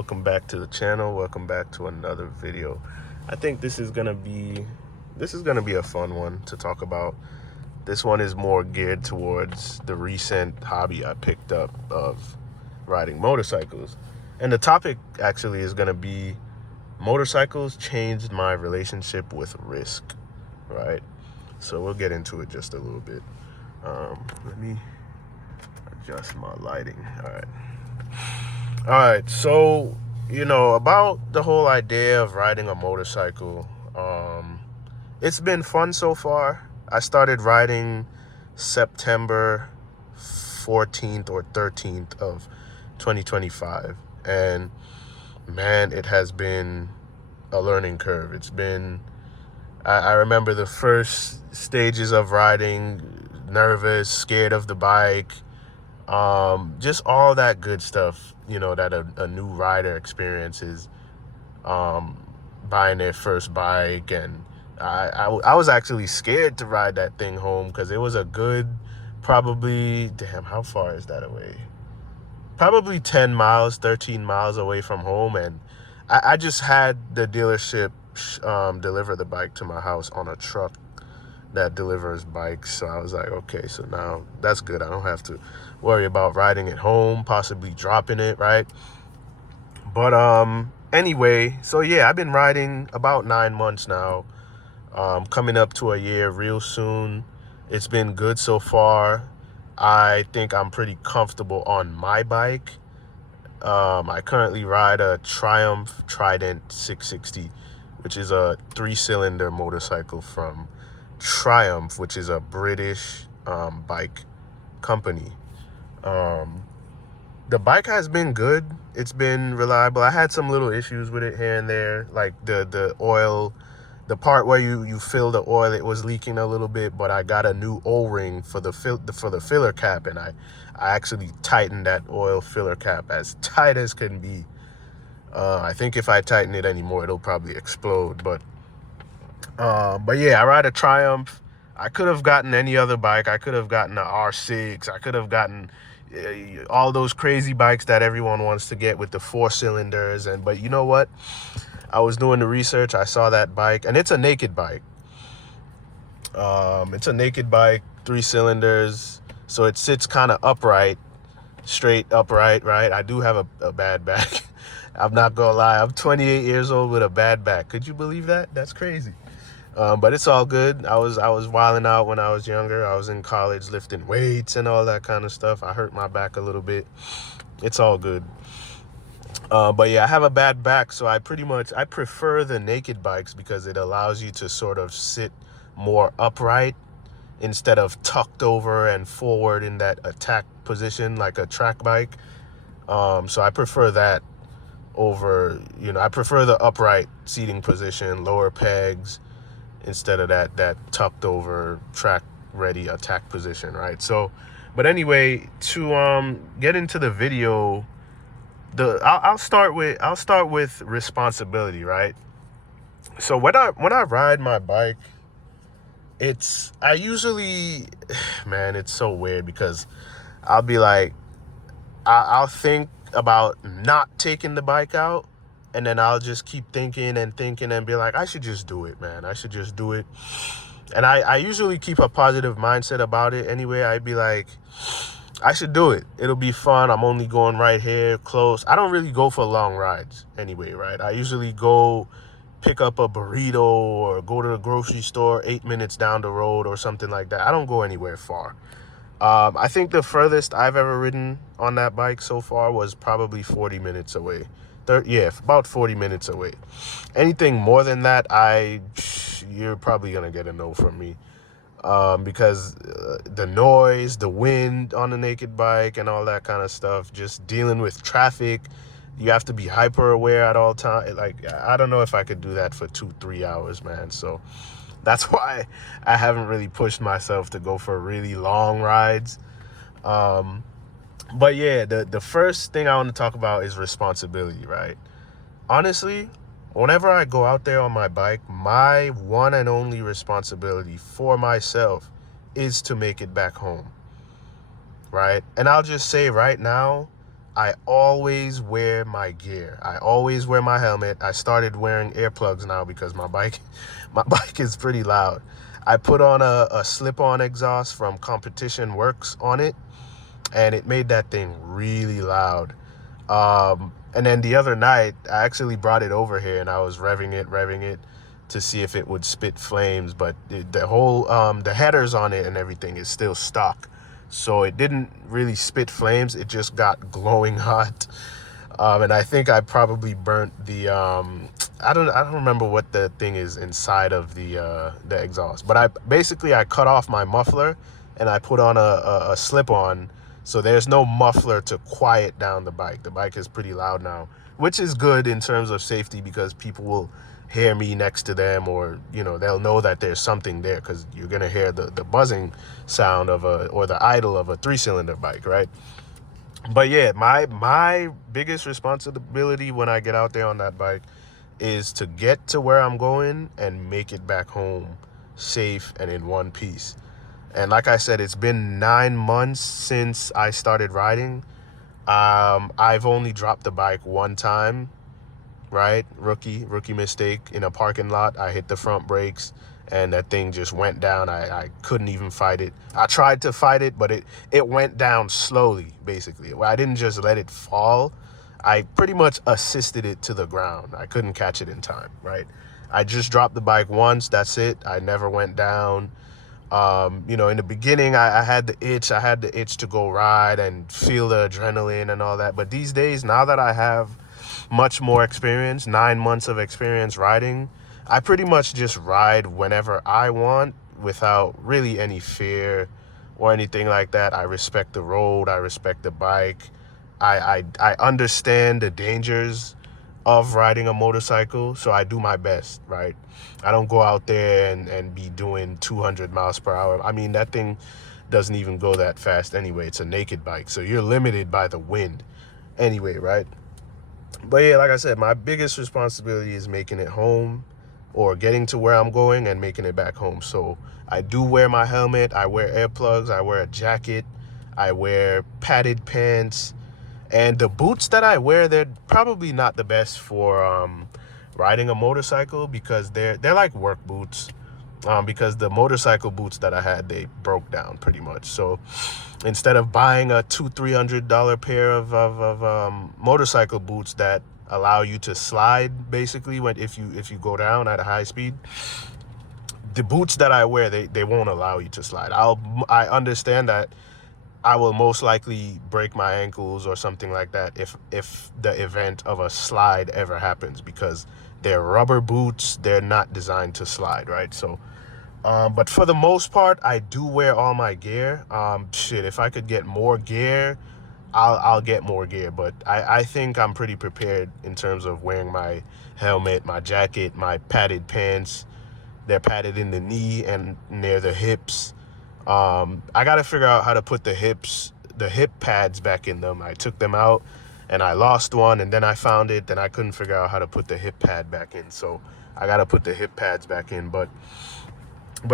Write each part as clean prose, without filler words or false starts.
Welcome back to the channel. Welcome back to another video. I think this is gonna be a fun one to talk about. This one is more geared towards the recent hobby I picked up of riding motorcycles. And the topic actually is gonna be motorcycles changed my relationship with risk, right? So we'll get into it just a little bit. Let me adjust my lighting. All right, so about the whole idea of riding a motorcycle, it's been fun so far. I started riding September 14th or 13th of 2025, and man, it has been a learning curve. I remember the first stages of riding, nervous, scared of the bike, just all that good stuff, that a new rider experiences, buying their first bike. And I was actually scared to ride that thing home because it was a good, probably, damn, how far is that away? Probably 10 miles, 13 miles away from home. And I just had the dealership deliver the bike to my house on a truck that delivers bikes. So I was like, okay, so now that's good. I don't have to worry about riding it home, possibly dropping it, right? But anyway, so yeah, I've been riding about 9 months now, coming up to a year real soon. It's been good so far. I think I'm pretty comfortable on my bike. I currently ride a Triumph Trident 660, which is a 3-cylinder motorcycle from Triumph, which is a British bike company. The bike has been good. It's been reliable. I had some little issues with it here and there, like the oil, the part where you fill the oil, it was leaking a little bit, but I got a new O-ring for the filler cap, and I actually tightened that oil filler cap as tight as can be. I think if I tighten it anymore, it'll probably explode. But yeah, I ride a Triumph. I could have gotten any other bike. I could have gotten an R6. I could have gotten all those crazy bikes that everyone wants to get with the 4 cylinders. But you know what? I was doing the research. I saw that bike, and it's a naked bike. It's a naked bike, 3 cylinders. So it sits kind of upright, straight upright, right? I do have a bad back. I'm not gonna lie. I'm 28 years old with a bad back. Could you believe that? That's crazy. But it's all good. I was wilding out when I was younger. I was in college lifting weights and all that kind of stuff. I hurt my back a little bit. It's all good. But yeah, I have a bad back, so I prefer the naked bikes because it allows you to sort of sit more upright instead of tucked over and forward in that attack position like a track bike. So I prefer that over, I prefer the upright seating position, lower pegs, instead of that tucked over track ready attack position, right? So, but anyway, to get into the video, I'll start with responsibility, right? So when I ride my bike, I usually, man, it's so weird because I'll be like, I'll think about not taking the bike out, and then I'll just keep thinking and be like, I should just do it, man. I should just do it. And I usually keep a positive mindset about it anyway. I'd be like, I should do it. It'll be fun. I'm only going right here, close. I don't really go for long rides anyway, right? I usually go pick up a burrito or go to the grocery store 8 minutes down the road or something like that. I don't go anywhere far. I think the furthest I've ever ridden on that bike so far was probably 40 minutes away. About 40 minutes away. Anything more than that, you're probably gonna get a no from me, because the noise, the wind on the naked bike, and all that kind of stuff. Just dealing with traffic, you have to be hyper aware at all times. Like, I don't know if I could do that for 2-3 hours, man. So that's why I haven't really pushed myself to go for really long rides. But yeah, the first thing I want to talk about is responsibility, right? Honestly, whenever I go out there on my bike, my one and only responsibility for myself is to make it back home, right? And I'll just say right now, I always wear my gear. I always wear my helmet. I started wearing earplugs now because my bike is pretty loud. I put on a slip-on exhaust from Competition Works on it, and it made that thing really loud. And then the other night, I actually brought it over here and I was revving it to see if it would spit flames. But the whole, the headers on it and everything is still stock. So it didn't really spit flames. It just got glowing hot. And I think I probably burnt the, I don't remember what the thing is inside of the exhaust. But I cut off my muffler and I put on a slip-on. So there's no muffler to quiet down the bike. The bike is pretty loud now, which is good in terms of safety because people will hear me next to them, or, you know, they'll know that there's something there because you're going to hear the buzzing sound or the idle of a 3-cylinder bike, right? But yeah, my biggest responsibility when I get out there on that bike is to get to where I'm going and make it back home safe and in one piece. And like I said, it's been 9 months since I started riding. I've only dropped the bike one time, right? Rookie mistake in a parking lot. I hit the front brakes and that thing just went down. I couldn't even fight it. I tried to fight it, but it went down slowly, basically. I didn't just let it fall. I pretty much assisted it to the ground. I couldn't catch it in time, right? I just dropped the bike once. That's it. I never went down. You know, in the beginning, I had the itch. I had the itch to go ride and feel the adrenaline and all that. But these days, now that I have much more experience, 9 months of experience riding, I pretty much just ride whenever I want without really any fear or anything like that. I respect the road. I respect the bike. I understand the dangers of riding a motorcycle, so I do my best, right? I don't go out there and be doing 200 miles per hour. I mean, that thing doesn't even go that fast anyway. It's a naked bike, so you're limited by the wind anyway, right? But yeah, like I said, my biggest responsibility is making it home or getting to where I'm going and making it back home. So I do wear my helmet, I wear earplugs, I wear a jacket, I wear padded pants, and the boots that I wear, they're probably not the best for riding a motorcycle because they're like work boots. Because the motorcycle boots that I had, they broke down pretty much. So instead of buying a $200-300 pair of motorcycle boots that allow you to slide, basically, if you go down at a high speed, the boots that I wear, they won't allow you to slide. I understand that I will most likely break my ankles or something like that if the event of a slide ever happens, because they're rubber boots. They're not designed to slide, right? So, but for the most part, I do wear all my gear. If I could get more gear, I'll get more gear. But I think I'm pretty prepared in terms of wearing my helmet, my jacket, my padded pants. They're padded in the knee and near the hips. I got to figure out how to put the hip pads back in them. I took them out and I lost one, and then I found it, and I couldn't figure out how to put the hip pad back in. So I got to put the hip pads back in. But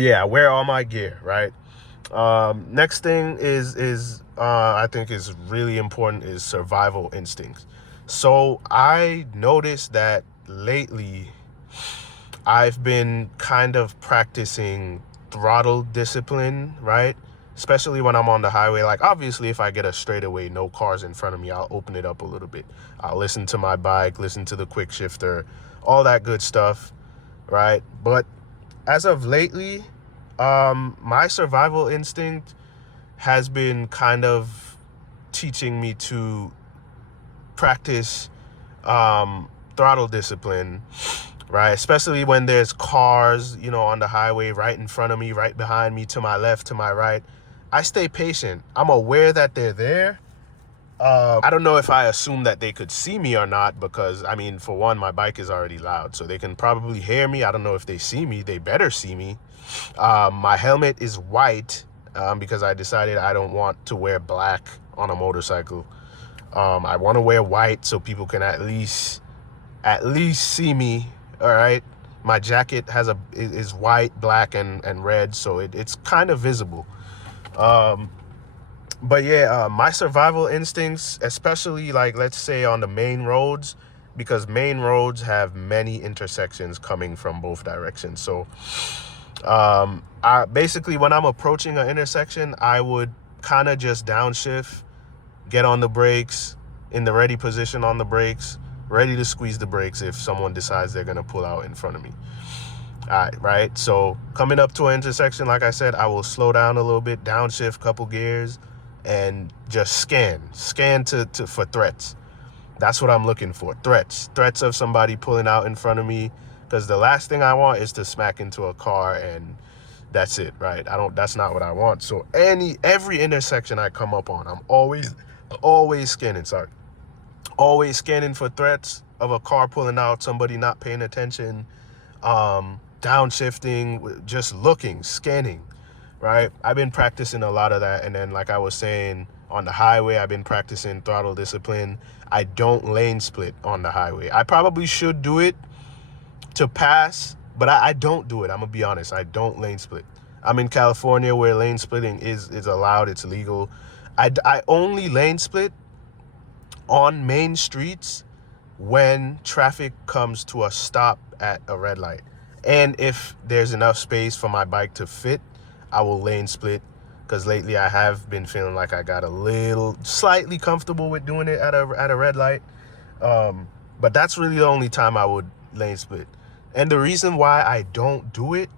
yeah, I wear all my gear, right? Next thing is I think is really important is survival instincts. So I noticed that lately I've been kind of practicing throttle discipline, right? Especially when I'm on the highway. Like, obviously, if I get a straightaway, no cars in front of me, I'll open it up a little bit. I'll listen to my bike, listen to the quick shifter, all that good stuff, right? But as of lately, my survival instinct has been kind of teaching me to practice throttle discipline, right? Especially when there's cars, you know, on the highway right in front of me, right behind me, to my left, to my right. I stay patient. I'm aware that they're there. I don't know if I assume that they could see me or not, because, I mean, for one, my bike is already loud, so they can probably hear me. I don't know if they see me. They better see me. My helmet is white because I decided I don't want to wear black on a motorcycle. I want to wear white so people can at least see me. All right, my jacket is white, black, and red, so it's kind of visible. But yeah, my survival instincts, especially like let's say on the main roads, because main roads have many intersections coming from both directions. So I basically, when I'm approaching an intersection, I would kind of just downshift, get on the brakes, in the ready position on the brakes, ready to squeeze the brakes if someone decides they're gonna pull out in front of me. All right, right? So coming up to an intersection, like I said, I will slow down a little bit, downshift, couple gears, and just scan to for threats. That's what I'm looking for. Threats of somebody pulling out in front of me, because the last thing I want is to smack into a car and that's it, right? That's not what I want. So every intersection I come up on, I'm always scanning, always scanning for threats of a car pulling out, somebody not paying attention, downshifting, just looking, scanning, right? I've been practicing a lot of that. And then, like I was saying, on the highway, I've been practicing throttle discipline. I don't lane split on the highway. I probably should do it to pass, but I don't do it. I'm gonna be honest. I don't lane split. I'm in California where lane splitting is allowed. It's legal. I only lane split on main streets when traffic comes to a stop at a red light. And if there's enough space for my bike to fit, I will lane split, because lately I have been feeling like I got a little slightly comfortable with doing it at a red light. But that's really the only time I would lane split. And the reason why I don't do it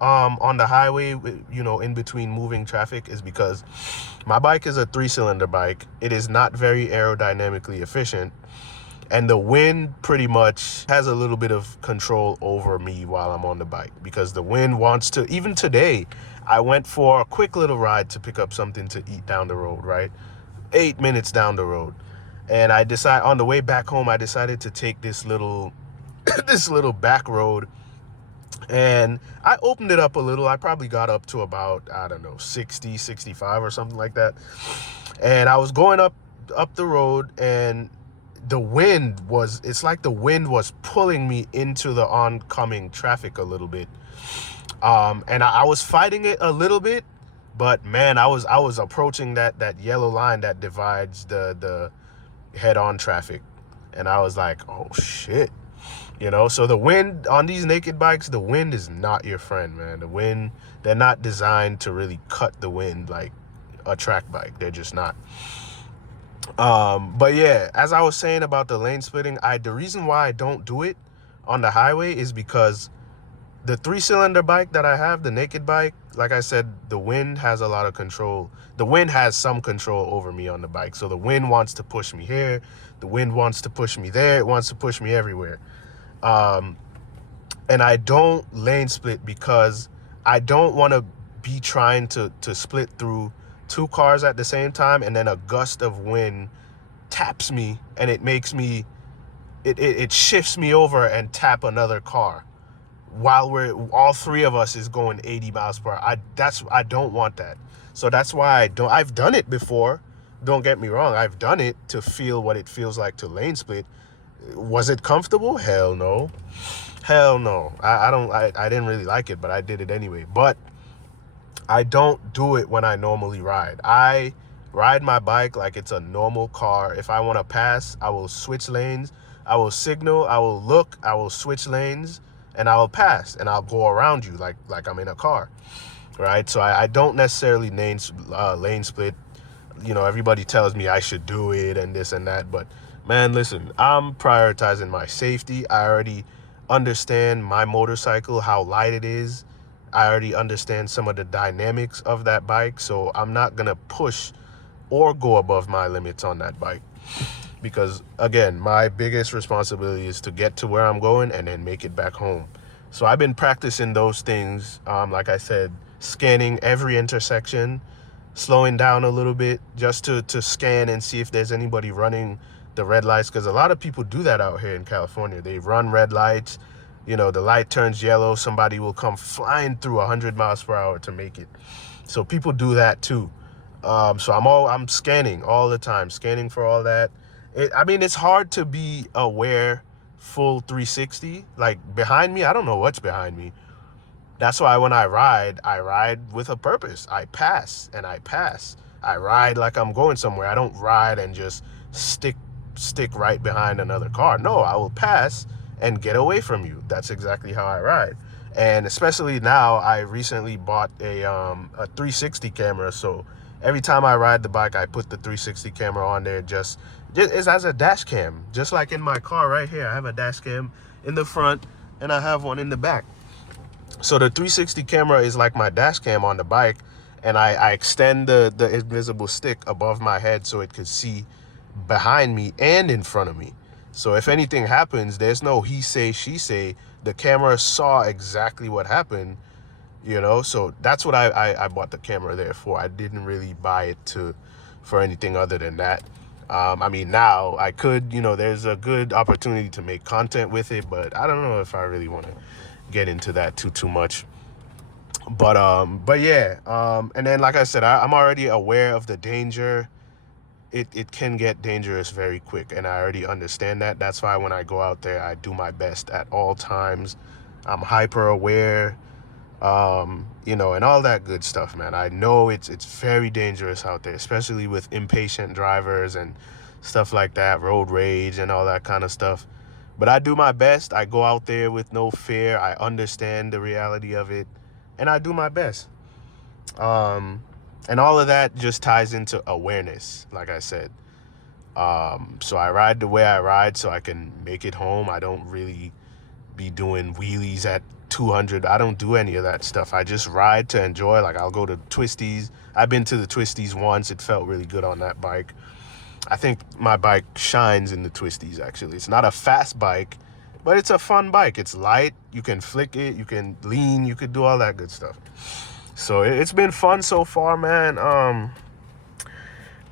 on the highway, you know, in between moving traffic, is because my bike is a 3-cylinder bike. It is not very aerodynamically efficient. And the wind pretty much has a little bit of control over me while I'm on the bike, because the wind wants to, even today, I went for a quick little ride to pick up something to eat down the road, right? 8 minutes down the road. And on the way back home, I decided to take this little, this little back road, and I opened it up a little. I probably got up to about, I don't know, 60, 65 or something like that. And I was going up the road, and it's like the wind was pulling me into the oncoming traffic a little bit. And I was fighting it a little bit, but man, I was approaching that yellow line that divides the head-on traffic. And I was like, oh shit. You know, so the wind on these naked bikes, the wind is not your friend, man. The wind, they're not designed to really cut the wind like a track bike. They're just not. But yeah, as I was saying about the lane splitting, the reason why I don't do it on the highway is because the 3-cylinder bike that I have, the naked bike, like I said, the wind has a lot of control. The wind has some control over me on the bike. So the wind wants to push me here. The wind wants to push me there. It wants to push me everywhere. And I don't lane split because I don't want to be trying to split through 2 cars at the same time, and then a gust of wind taps me, and it makes me, it shifts me over and tap another car while all 3 of us is going 80 miles per hour. I don't want that. So that's why I've done it before. Don't get me wrong. I've done it to feel what it feels like to lane split. Was it comfortable? Hell no. Hell no. I didn't really like it, but I did it anyway. But I don't do it when I normally ride. I ride my bike like it's a normal car. If I want to pass, I will switch lanes. I will signal. I will look. I will switch lanes, and I will pass, and I'll go around you like I'm in a car, right? So I don't necessarily lane split. You know, everybody tells me I should do it and this and that, but man, listen, I'm prioritizing my safety. I already understand my motorcycle, how light it is. I already understand some of the dynamics of that bike, so I'm not gonna push or go above my limits on that bike, because again, my biggest responsibility is to get to where I'm going and then make it back home. So I've been practicing those things, like I said, scanning every intersection, slowing down a little bit just to scan and see if there's anybody running the red lights, because a lot of people do that out here in California. They run red lights. You know, the light turns yellow, somebody will come flying through 100 miles per hour to make it. So people do that too. So I'm scanning all the time, scanning for all that. I mean, it's hard to be aware full 360. Like behind me, I don't know what's behind me. That's why when I ride with a purpose. I pass and I pass. I ride like I'm going somewhere. I don't ride and just stick right behind another car. No, I will pass and get away from you. That's exactly how I ride. And especially now, I recently bought a 360 camera. So every time I ride the bike, I put the 360 camera on there just it's as a dash cam. Just like in my car right here, I have a dash cam in the front and I have one in the back. So the 360 camera is like my dash cam on the bike, and I extend the invisible stick above my head so it could see behind me and in front of me. So if anything happens, there's no he say, she say. The camera saw exactly what happened, you know? So that's what I bought the camera there for. I didn't really buy it for anything other than that. I mean, now I could, you know, there's a good opportunity to make content with it, but I don't know if I really want to get into that too much. But yeah, and then like I said, I'm already aware of the danger. It can get dangerous very quick, and I already understand that. That's why when I go out there, I do my best at all times. I'm hyper aware, you know, and all that good stuff, man. I know it's very dangerous out there, especially with impatient drivers and stuff like that, road rage and all that kind of stuff. But I do my best. I go out there with no fear. I understand the reality of it, and I do my best. And all of that just ties into awareness, like I said. So I ride the way I ride so I can make it home. I don't really be doing wheelies at 200. I don't do any of that stuff. I just ride to enjoy. Like, I'll go to Twisties. I've been to the Twisties once. It felt really good on that bike. I think my bike shines in the Twisties, actually. It's not a fast bike, but it's a fun bike. It's light. You can flick it. You can lean. You could do all that good stuff. So it's been fun so far, man.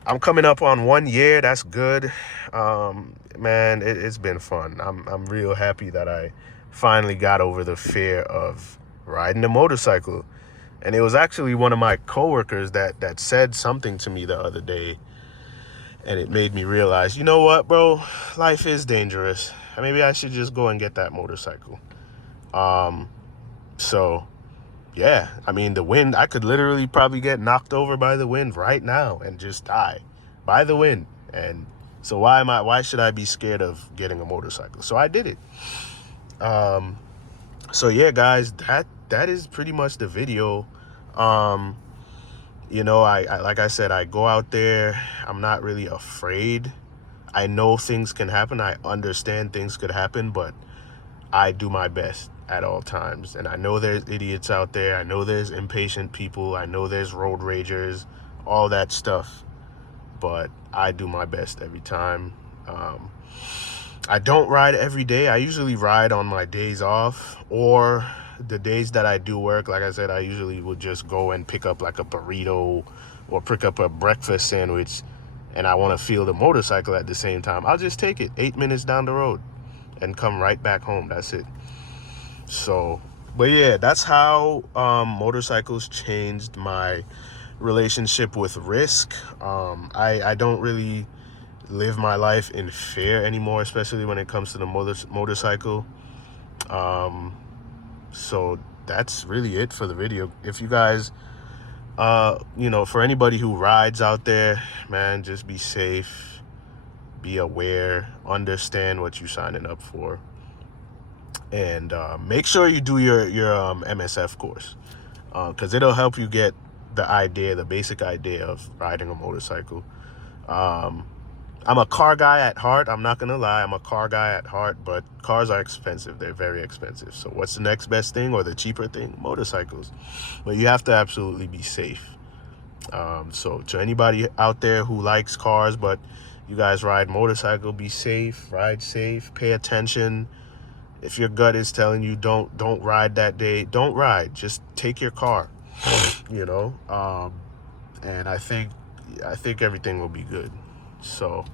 I'm coming up on 1 year. That's good. Man, it's been fun. I'm real happy that I finally got over the fear of riding a motorcycle. And it was actually one of my coworkers that said something to me the other day. And it made me realize, you know what, bro? Life is dangerous. Maybe I should just go and get that motorcycle. So, yeah. I mean, the wind, I could literally probably get knocked over by the wind right now and just die by the wind. And so why should I be scared of getting a motorcycle? So I did it. So yeah, guys, that is pretty much the video. You know, I like I said, I go out there. I'm not really afraid. I know things can happen. I understand things could happen, but I do my best at all times. And I know there's idiots out there. I know there's impatient people. I know there's road ragers, all that stuff. But I do my best every time. I don't ride every day. I usually ride on my days off, or the days that I do work. Like I said, I usually would just go and pick up like a burrito or pick up a breakfast sandwich, and I want to feel the motorcycle at the same time. I'll just take it 8 minutes down the road and come right back home. That's it. So, but yeah, that's how motorcycles changed my relationship with risk. I don't really live my life in fear anymore, especially when it comes to the motorcycle. So that's really it for the video. If you guys, you know, for anybody who rides out there, man, just be safe, be aware, understand what you're signing up for, and make sure you do your MSF course, because it'll help you get the basic idea of riding a motorcycle. I'm a car guy at heart. I'm not gonna lie, I'm a car guy at heart, but cars are expensive. They're very expensive. So what's the next best thing, or the cheaper thing? Motorcycles. But you have to absolutely be safe. So to anybody out there who likes cars, but you guys ride motorcycle, be safe, ride safe, pay attention. If your gut is telling you don't ride that day, don't ride. Just take your car, you know. And I think everything will be good. So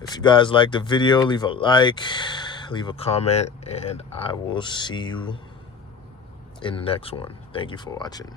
if you guys like the video, leave a like, leave a comment, and I will see you in the next one. Thank you for watching.